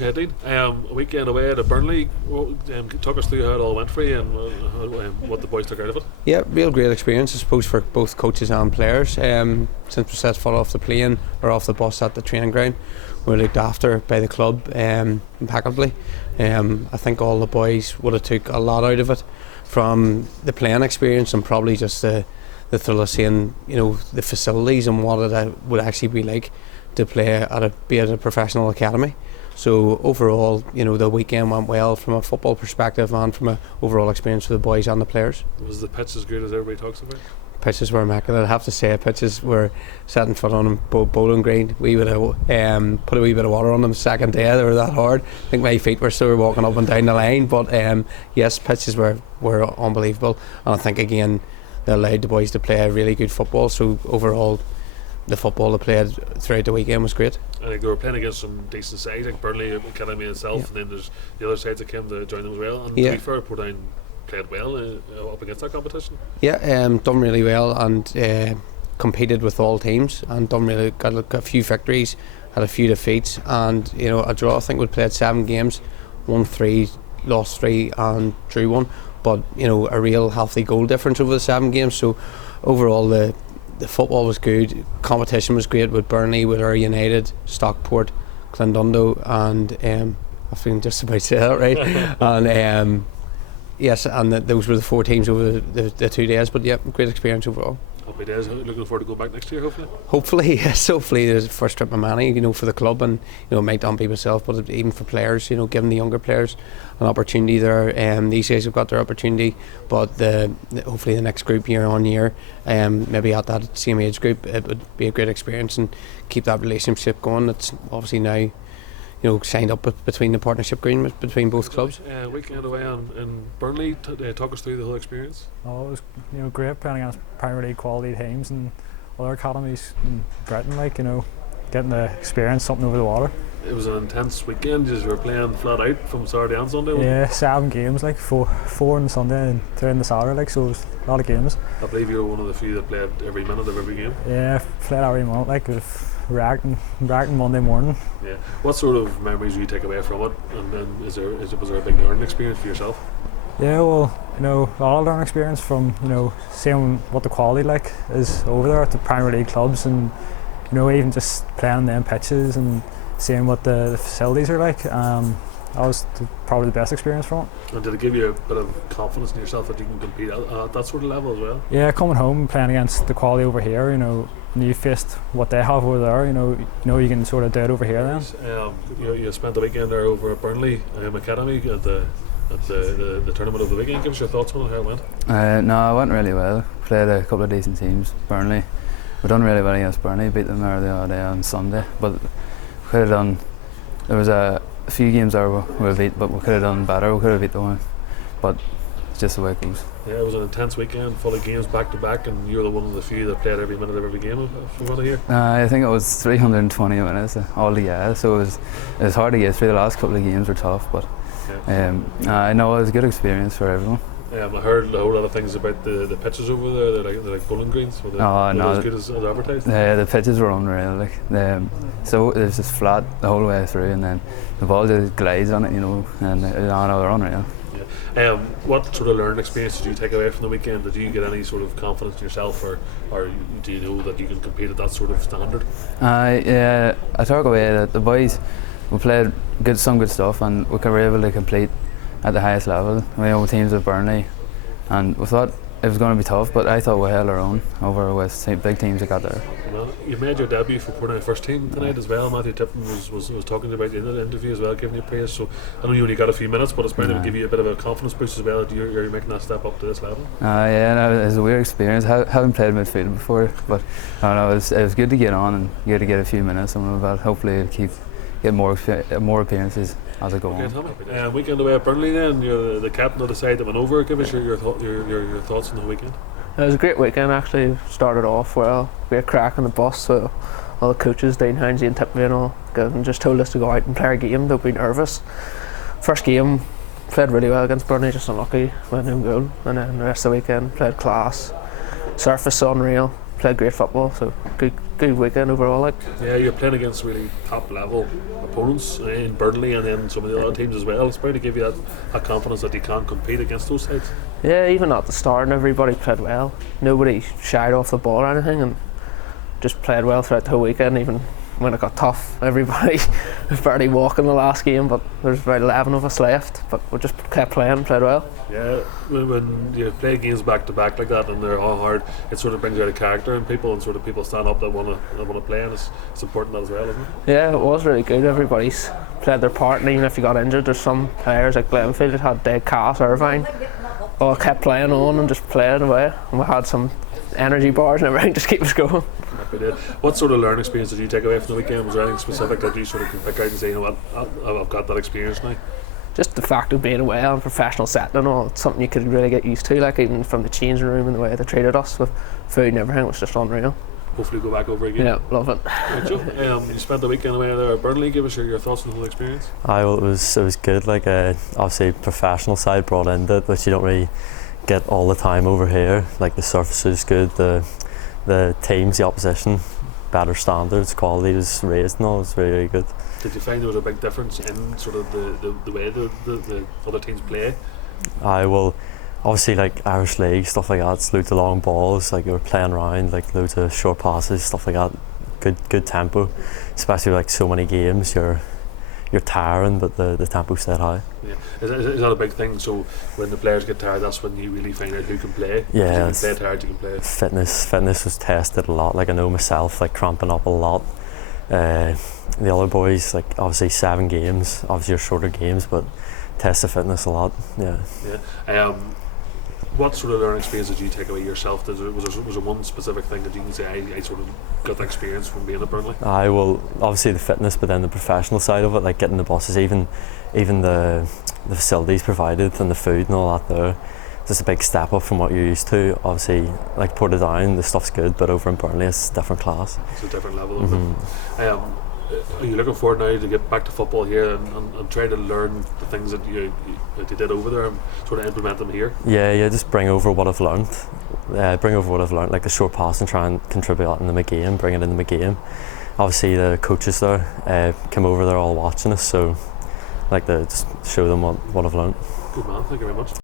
Okay, Dean. A weekend away at Burnley. Talk us through how it all went for you and what the boys took out of it. Yeah, real great experience, I suppose, for both coaches and players. Since we set foot off the plane or off the bus at the training ground, we were looked after by the club impeccably. I think all the boys would have took a lot out of it from the playing experience and probably just the thrill of seeing, the facilities and what it would actually be like to be at a professional academy. So overall, the weekend went well from a football perspective and from an overall experience for the boys and the players. Was the pitch as good as everybody talks about? Pitches were immaculate. I have to say, pitches were setting foot on them. Bowling Green, we would have put a wee bit of water on them the second day. They were that hard. I think my feet were still walking up and down the line. But yes, pitches were unbelievable. And I think again, they allowed the boys to play a really good football. So overall, the football they played throughout the weekend was great. I think they were playing against some decent sides, like Burnley Academy itself, and then there's the other sides that came to join them as well. And to be fair, Portadown played well up against that competition. Yeah, done really well and competed with all teams and got a few victories, had a few defeats, and a draw. I think we played 7 games, won 3, lost 3, and drew 1. But a real healthy goal difference over the 7 games. So overall, the football was good. Competition was great with Burnley, with our United, Stockport, Clondundo, and I think just about say that right. And yes, and those were the 4 teams over the 2 days. But yeah, great experience overall. Happy days. Looking forward to go back next year, hopefully. Hopefully, yes. Hopefully, there's the first trip of many, for the club, and it might not be myself, but even for players, giving the younger players an opportunity there. These guys have got their opportunity, but hopefully the next group year on year, maybe at that same age group, it would be a great experience and keep that relationship going. It's obviously now signed up between the partnership agreement between both clubs. Weekend away in Burnley. Talk us through the whole experience. Oh, it was great playing against Premier League quality teams and other academies in Britain. Getting to experience something over the water. It was an intense weekend. You were playing flat out from Saturday and Sunday. Yeah, 7 games, four on Sunday and 3 on the Saturday. So it was a lot of games. I believe you were one of the few that played every minute of every game. Yeah, played every minute. With reacting Monday morning. Yeah. What sort of memories do you take away from it? And then was there a big learning experience for yourself? Yeah, well, a lot of learning experience from seeing what the quality is over there at the Premier League clubs, and even just playing on them pitches and seeing what the facilities are like. That was probably the best experience from it. And did it give you a bit of confidence in yourself that you can compete at that sort of level as well? Yeah, coming home playing against the quality over here, when you faced what they have over there, you can sort of do it over here then. You spent the weekend there over at Burnley Academy at the tournament of the weekend. Give us your thoughts on how it went. No, it went really well. Played a couple of decent teams. Burnley, we done really well against Burnley. Beat them there the other day on Sunday, but we could have done. There was a few games there we beat, but we could have done better. We could have beat the one, but it's just the way it goes. Yeah, it was an intense weekend, full of games back to back, and you're the one of the few that played every minute of every game from what I hear. I think it was 320 minutes all together, so it was hard to get through. The last couple of games were tough, but I know it was a good experience for everyone. I heard a whole lot of things about the pitches over there. They're like bowling greens. Were they as good as advertised? The pitches were unreal. So it was just flat the whole way through, and then the ball just glides on it, and they're unreal. Yeah. What sort of learning experience did you take away from the weekend? Did you get any sort of confidence in yourself, or do you know that you can compete at that sort of standard? I took away that the boys, we played some good stuff, and we were able to compete at the highest level. We know teams with Burnley, and we thought it was going to be tough, but I thought we held our own over with big teams that got there. Well, you made your debut for Portadown first team tonight as well. Matthew Tipton was talking about you in the interview as well, giving you praise. So I know you only got a few minutes, but it's bound to give you a bit of a confidence boost as well that you're making that step up to this level. It was a weird experience. I haven't played midfield before, but it was good to get on and good to get a few minutes, and hopefully get more appearances as I go on. Weekend away at Burnley then, you're the captain of the side that went over. Give us your thoughts on the weekend. It was a great weekend actually. Started off well, great crack on the bus, so all the coaches, Dean Hounsey and Tippy and all, just told us to go out and play a game. Don't be nervous. First game, played really well against Burnley, just unlucky, went in goal, and then the rest of the weekend played class. Surface unreal, played great football, so good weekend overall. Like, Yeah, you're playing against really top level opponents in Burnley and then some of the other teams as well. It's probably to give you that confidence that you can compete against those sides. yeah, even at the start, everybody played well. Nobody shied off the ball or anything, and just played well throughout the whole weekend. Even when it got tough, everybody was barely walking the last game, but there's about 11 of us left. But we just kept playing, played well. Yeah, when you play games back to back like that and they're all hard, it sort of brings out a character in people, and sort of people stand up that want to play, and it's important that as well, isn't it? Yeah, it was really good. Everybody's played their part, and even if you got injured, there's some players like Barnfield that had dead Cass, Irvine, all kept playing on and just playing away. And we had some energy bars and everything just keep us going. We did. What sort of learning experience did you take away from the weekend? Was there anything specific that you sort of can pick out and say, you know what, I've got that experience now? Just the fact of being away on professional setting and all, it's something you could really get used to, like even from the changing room and the way they treated us with food and everything was just unreal. Hopefully go back over again. Yeah, love it. Right, Joe, you spent the weekend away there at Burnley. Give us your thoughts on the whole experience. Well, it was good. Like obviously professional side brought into it, which you don't really get all the time over here. Like the surface is good, the teams, the opposition, better standards, quality was raised and all. It was really, really good. Did you find there was a big difference in sort of the way the other teams play? Well, obviously like Irish League, stuff like that, it's loads of long balls, like you were playing around, like loads of short passes, stuff like that. Good tempo, especially like so many games, you're tiring, but the tempo stayed high. Yeah, is that a big thing? So when the players get tired, that's when you really find out who can play. Yeah, if you can play tired, you can play. Fitness was tested a lot. Like I know myself, like cramping up a lot. The other boys, like obviously 7 games, obviously your shorter games, but test the fitness a lot. Yeah. Yeah. What sort of learning experience did you take away yourself? Was there one specific thing that you can say I sort of got the experience from being at Burnley? Well, obviously the fitness, but then the professional side of it, like getting the buses, even the facilities provided and the food and all that there. Just a big step up from what you're used to. Obviously, like Portadown, the stuff's good, but over in Burnley, it's a different class. It's a different level. Are you looking forward now to get back to football here and try to learn the things that you did over there and sort of implement them here? Yeah, just bring over what I've learned. Like the short pass, and try and contribute that in the game, bring it in the game. Obviously, the coaches there come over, they're all watching us, so like to just show them what I've learned. Good man, thank you very much.